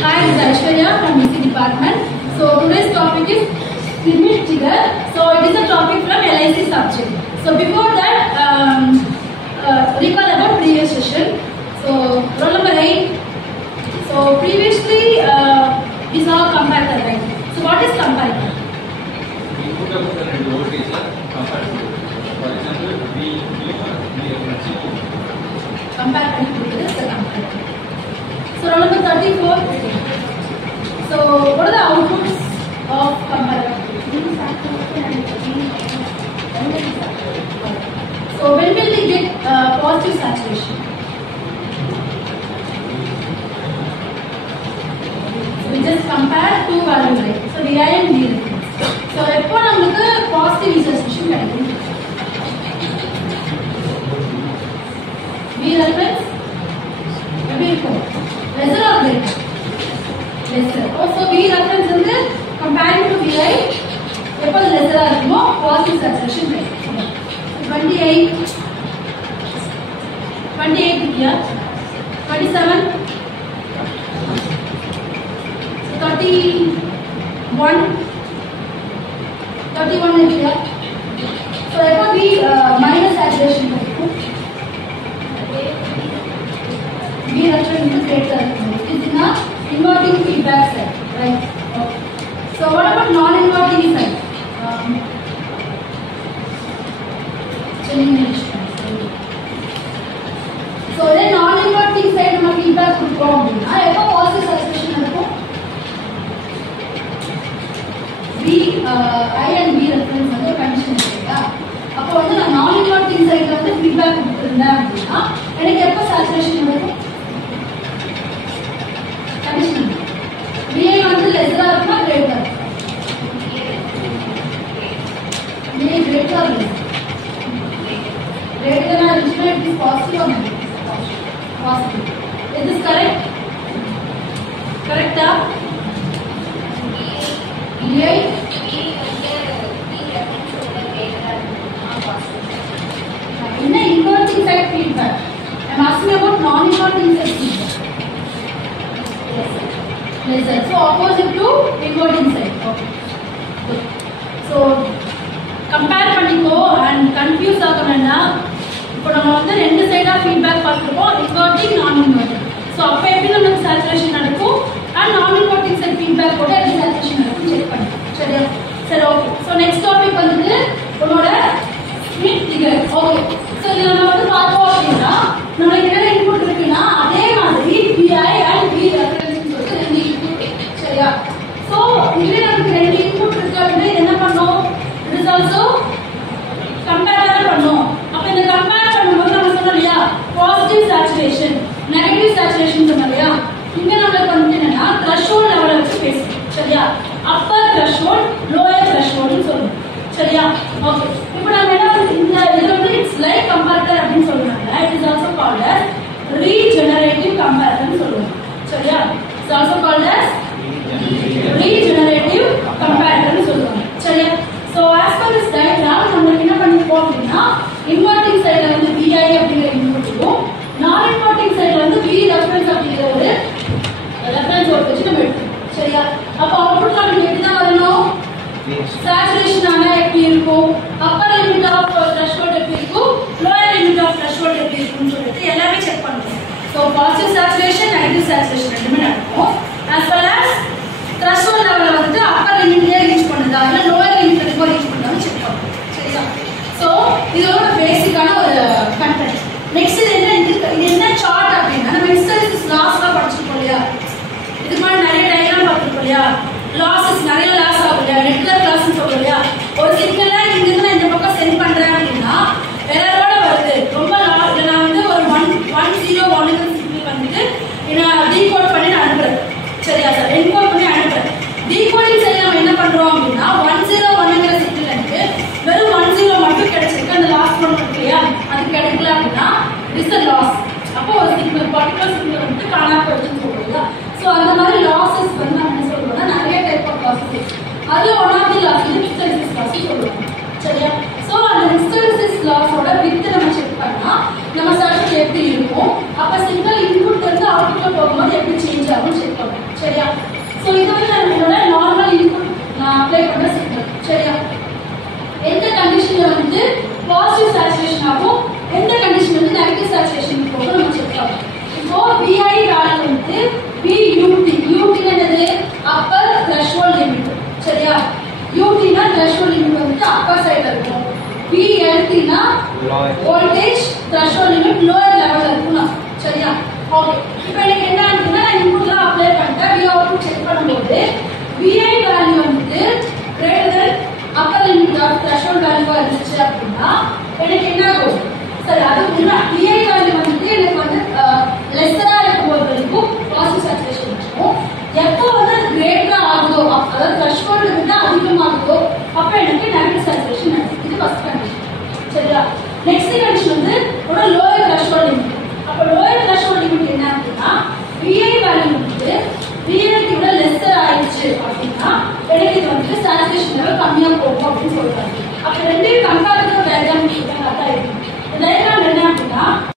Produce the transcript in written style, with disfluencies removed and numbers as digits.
Hi, this is Aishwarya from BC department. So today's topic is limit trigger. So it is a topic from LIC subject. So before that, recall about previous session. So roll number 8. So previously we saw comparator, right? So what is comparator? We put up the voltage comparator. For example, we reference. Comparator is the comparator. So roll number 34. So what are the outputs of comparator? So when will we get positive saturation? So we just compare two values, right? So Vi and V reference. So எப்போ நமக்கு positive V saturation கிடைக்கும்? V reference எப்படி இருக்கும்? Lesser or greater? Lesser. So V reference வந்து comparing to Vi எப்போ lesser இருக்குமோ positive saturation கிடைக்கும். 28 here, 27, 31 is here. So therefore we minus saturation V reference is greater. It is in a inverting feedback side, right? Okay. So what about non-inverting side? So then non-inverting side நம்ம feedback கொடுக்கிறோம் அப்படின்னா எப்போ positive saturation இருக்கும்? I and V reference வந்து condition இருக்குல்ல, அப்போ வந்து நான் non-inverting sideல வந்து feedback கொடுத்திருந்தேன் அப்படின்னா எனக்கு எப்போ saturation இருக்கும்? Condition Vi வந்து lesser இருக்குமா greater? Vi greater or lesser? Greater than or equal, it is positive or negative? Positive. Is this correct? Correct? Vi? In the inverting side feedback, I am asking about non-inverting side feedback. Lesser. So opposite to inverting side. Okay. Good. So compare பண்ணிக்கோ and confuse ஆக வேண்டாம். இப்போ நம்ம வந்து ரெண்டு சைடா feedback பார்த்துருக்கோம், inverting நான் இன்வெர்ட்டிங். ஸோ அப்போ எப்படி நமக்கு சேச்சுரேஷன் நடக்கும் அண்ட் நான் இன்வெர்ட்டிங் சைட் ஃபீட்பேக் கூட எப்படி சேச்சுரேஷன் நடக்கும் செக் பண்ணிக்கலாம். சரியா? சரி, ஓகே. ஸோ நெக்ஸ்ட் டாபிக் வந்துட்டு உங்களோட ஸ்மித் ட்ரிகர். ஓகே. ஸோ இது நம்ம வந்து பார்த்தோம் அப்படின்னா நம்மளுக்கு என்ன இன்புட் இருக்குன்னா அதே மாதிரி Vi அண்ட் V ரெஃபரன்ஸ் சொல்லிட்டு ரெண்டு இன்புட். சரியா? ஸோ இதுவே நமக்கு ரெண்டு இன்புட் இருக்கு அப்படின்னா என்ன பண்ணோம்? இட் இஸ் ஆல்சோ கம்பேர் பண்ணோம். அப்ப இந்த கம்பேர் பண்ணும்போது நம்ம சொன்னோம் இல்லையா, பாசிட்டிவ் சேச்சுரேஷன் நெகட்டிவ் சேச்சுரேஷன் சொன்னோம் இல்லையா, இங்க நமக்கு வந்து என்னன்னா த்ரெஷோல்ட் லெவலை வச்சு பேசணும். சரியா? அப்பர் த்ரெஷோல்ட் லோயர் த்ரெஷோல்ட்னு சொல்லணும். சரியா? ஓகே. இப்போ நம்ம என்ன இந்த இது வந்து இட்ஸ் லைக் கம்பேரட்டர் அப்படின்னு சொல்றாங்க. It is also called as regenerative கம்பேரட்டர்னு சொல்லுவாங்க. சரியா? It's also called as regenerative கம்பேரட்டர்னு சொல்லுவாங்க. சரியா? So as per this diagram நமக்கு என்ன பண்ணிருப்போம் அப்படின்னா inverting sideல வந்து Vi அப்படிங்கிற இன்புட் இருக்கும், நான் இன்வெர்ட்டிங் சைடுல வந்து V ரெஃபரன்ஸ் அப்படிங்கிற ஒரு ரெஃபரன்ஸ் வோல்ட் வச்சு நம்ம எடுத்துக்கோம். சரியா? அப்ப அவுட்புட் நமக்கு எப்படி தான் வரணும்? சேச்சுரேஷன் ஆனா எப்படி இருக்கும், அப்பர் லிமிட் ஆஃப் த்ரெஷோல்ட் எப்படி இருக்கும், லோயர் லிமிட் ஆஃப் த்ரெஷோல்ட் எப்படி இருக்கும்னு சொல்லிட்டு எல்லாமே செக் பண்ணுவோம். So positive saturation negative saturation ரெண்டுமே நடக்கும். as well as த்ரெஷோல்ட் லெவல்ல வந்து அப்பர் லிமிட்லயே ரீச் பண்ணுதா இல்ல லோயர் லிமிட் வரைக்கும் ரீச் பண்ணுதான்னு செக் பண்ணுவோம். சரியா? ஸோ இது ஒரு பேசிக்கான ஒரு கண்டென்ட். நெக்ஸ்ட் இது என்ன சார்ட் அப்படின்னா நம்ம ஹிஸ்டரிசிஸ் லாஸ்லாம் படிச்சிருக்கோம் இல்லையா, இதுக்கு மாதிரி நிறைய டயக்ராம் பார்த்துருக்கோம் இல்லையா, லாஸஸ் நிறைய லாஸ் ஆகும் இல்லையா, நெட்வொர்க் லாஸ்ன்னு சொல்றோம் இல்லையா, ஒரு சிக்கல்ல இங்கிருந்து நான் இந்த பக்கம் சென்ட் பண்றேன் அப்படின்னா எரரோட வருது ரொம்ப இதை நான் வந்து ஒரு 101 சிக்னல் வந்துட்டு நான் டீகோட் பண்ணி நான் அனுப்புறேன். சரியா சார்? என்கோட் பண்ணி அனுப்புறேன். டீகோடிங் சைடு நம்ம என்ன பண்றோம் அப்படின்னா 101ங்கிற சிக்னல் எனக்கு வெறும் 10 மட்டும் கிடைச்சிருக்கு, அந்த லாஸ்ட் ஒன் இருக்கு இல்லையா அது கிடைக்கல அப்படின்னா இட் இஸ் a லாஸ். அப்போ ஒரு சிக்னல் பர்டிகுலர் சிக்னல் வந்து காணாம போயிடுச்சுன்னு சொல்றோம். ஸோ அந்த மாதிரி லாஸஸ் வந்து நம்ம என்ன சொல்றோம்னா நிறைய டைப் ஆஃப் லாஸஸ். அது ஒன் ஆஃப் தி லாஸ் இது ஹிஸ்டரிசிஸ் லாஸ் சொல்லுவாங்க. சரியா? ஸோ அந்த ஹிஸ்டரிசிஸ் லாஸோட வித் நம்ம செக் பண்ணா நம்ம சர்க்யூட் எப்படி இருக்கும், அப்ப சிக்னல் இன்புட் இருந்து அவுட்புட் போகும்போது எப்படி சேஞ்ச் ஆகும் செக் பண்ணுவோம். voltage threshold limit, lower